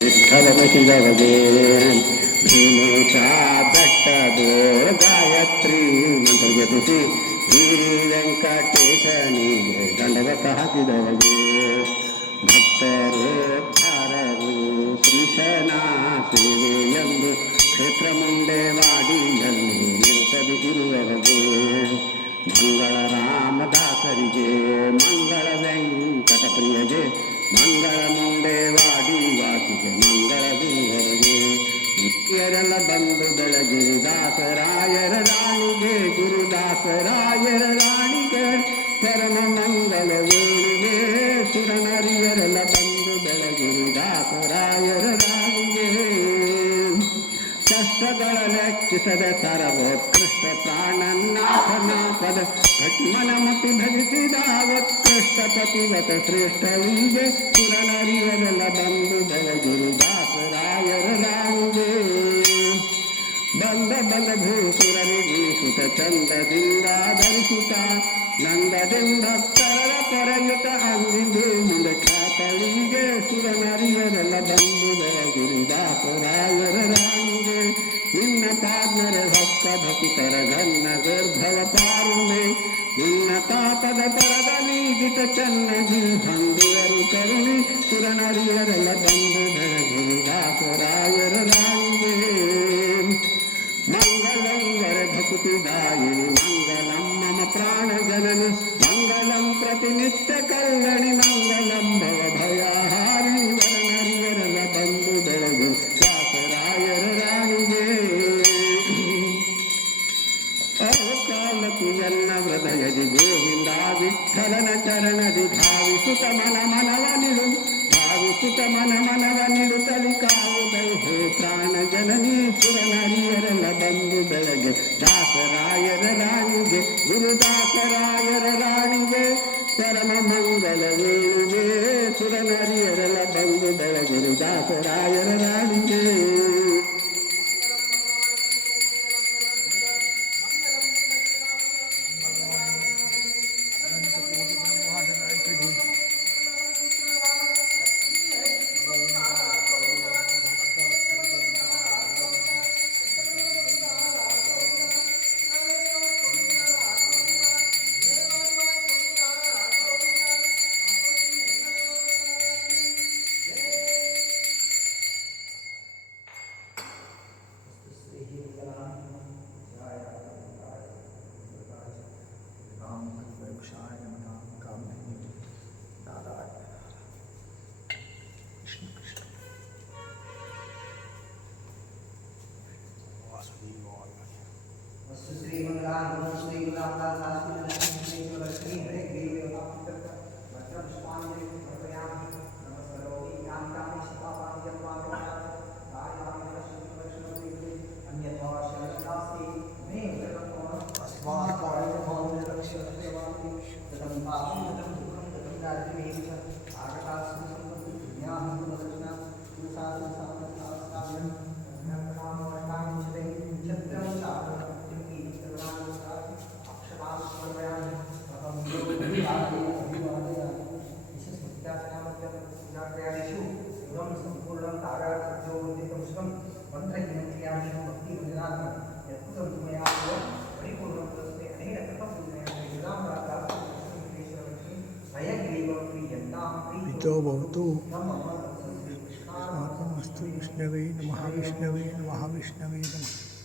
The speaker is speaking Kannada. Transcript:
ವಿಠಲಮತಿದವಗೆ ಭೀಮೇಶ ಬೆಟ್ಟದೋರ ಗಾಯತ್ರಿ ಮಂತ್ರ ಜಪಿಸಿ ಗಿರಿ ವೆಂಕಟೇಶನಿಗೆ ದಂಡವತ ಹಾಕಿದವಗೆ ಭಕ್ತರೋದ್ಧಾರರು ಶ್ರೀಶನ ಸೇವೆಯೆಂದು ಕ್ಷೇತ್ರ ಮುಂದೆ ವಾಡಿಯಲ್ಲಿ ನಿಲ್ಲಿಸದಿರುವವಗೆ ಮಂಗಳ ರಾಮದಾಸರಿಗೆ ಮಂಗಳ ವೆಂಕಟಪ್ರಿಯಗೆ ಮಂಗಳ ಮುಂದೆ ವಾಡಿ ವಾಸಿಗೆ ಮಂಗಳವಿವರಿಗೆ ನಿತ್ಯರೆಲ್ಲ ಬಂದು ಬೆಳಗಿರಿ ದಾಸರಾಯರ ರಾಣಿಗೆ ಗುರುದಾಸರಾಯರ ರಾಣಿಗೆ ಪರಮ ಮಂಗಲ ವೇಳುವೆ ಸುರನರಿಯರೆಲ್ಲ ಬಂದು ಬೆಳಗಿರಿ ದಾಸರಾಯರ ರಾಣಿಗೆ ಕಷ್ಟಗಳ ಲೆಕ್ಕಿಸದ ಸರ್ವೋತ್ಕೃಷ್ಟ ಪ್ರಾಣನಾಥನ ಪದ ಘಟ್ಮನ ಮುಟ್ಟಿ ಭಜಿಸಿದ ಉತ್ಕೃಷ್ಟ ಪತಿವತ ಶ್ರೇಷ್ಠವಿಗೆ ಸುರನರಿಯರೆಲ್ಲ ಬಂದು ಬೆಳಗಿರಿ ದಾಸರಾಯರ ರಾಣಿಗೆ ಬಂದ ಭೂಸುರರಿಗೆ ಸುತ ಚಂದದಿಂದ ಧರಿಸುತ್ತ ನಂದದಿಂದ ಭಕ್ತರ ಪರಯುತ ಅಂದಿಂದು ಮುಂದೆ ಖ್ಯಾತಳಿಗೆ ಸುರನರಿಯರೆಲ್ಲ ಬಂದು ಬೆಳಗಿರಿ ದಾಸರಾಯರ ರಾಣಿಗೆ ನಿನ್ನ ಪಾದ್ನರ ಭಕ್ತ ಭಕ್ತರ ಘನ್ನ ಗರ್ಭವ ಪಾರುಣೆ ನಿನ್ನ ತಾಪದ ಪರದಲ್ಲಿ ದಿಟ ಚೆನ್ನಾಗಿ ಹೊಂದುವರು ಕರುಣೆ ಸುರನರಿಯರೆಲ್ಲ ಬಂದು ಬೆಳಗಿರಿ ದಾಸರಾಯರ ರಾಣಿಗೆ ಮಂಗಲಂಗರ ಭಕುತಿದಾಯಿನಿ ಮಂಗಲಂ ಮಮ ಪ್ರಾಣ ಜನನಿ ಮಂಗಲಂ ಪ್ರತಿನಿತ್ಯ ಕಲ್ಯಾಣಿ ಮಂಗಲಂ ಭವ ಭಯಹಾರಿಣಿ ವರನರಿಯರೆಲ್ಲ ಬಂದು ಬೆಳಗು ದಾಸರಾಯರ ರಾಣಿಗೆ ಕಾಲಕು ಎಲ್ಲ ಹೃದಯದಿ ಗೋವಿಂದ ವಿಠಲನ ಚರಣದಿ ಭಾವಿಸುತ್ತ ಮನವ ನಿಡುತ್ತಲಿ ಕಾವುದೈ ಹೇ ಪ್ರಾಣ ಜನನಿ ಸುರನರಿಯರೆಲ್ಲ ಬಂದು ಬೆಳಗ್ಗೆ ದಾಸರಾಯರ ರಾಣಿಗೆ ಗುರುದಾಸರಾಯರ ರಾಣಿಗೆ ಪರಮ ಮಂಗಲ ವೇಳುವೆ ಸುರನರಿಯರೆಲ್ಲ ಬಂದು ಬೆಳಗಿರಿ ದಾಸರಾಯರ ರಾಣಿಗೆ पितो भवतु स्वाकमस्तु विष्णवे नमः विष्णवे नमः विष्णवे नमः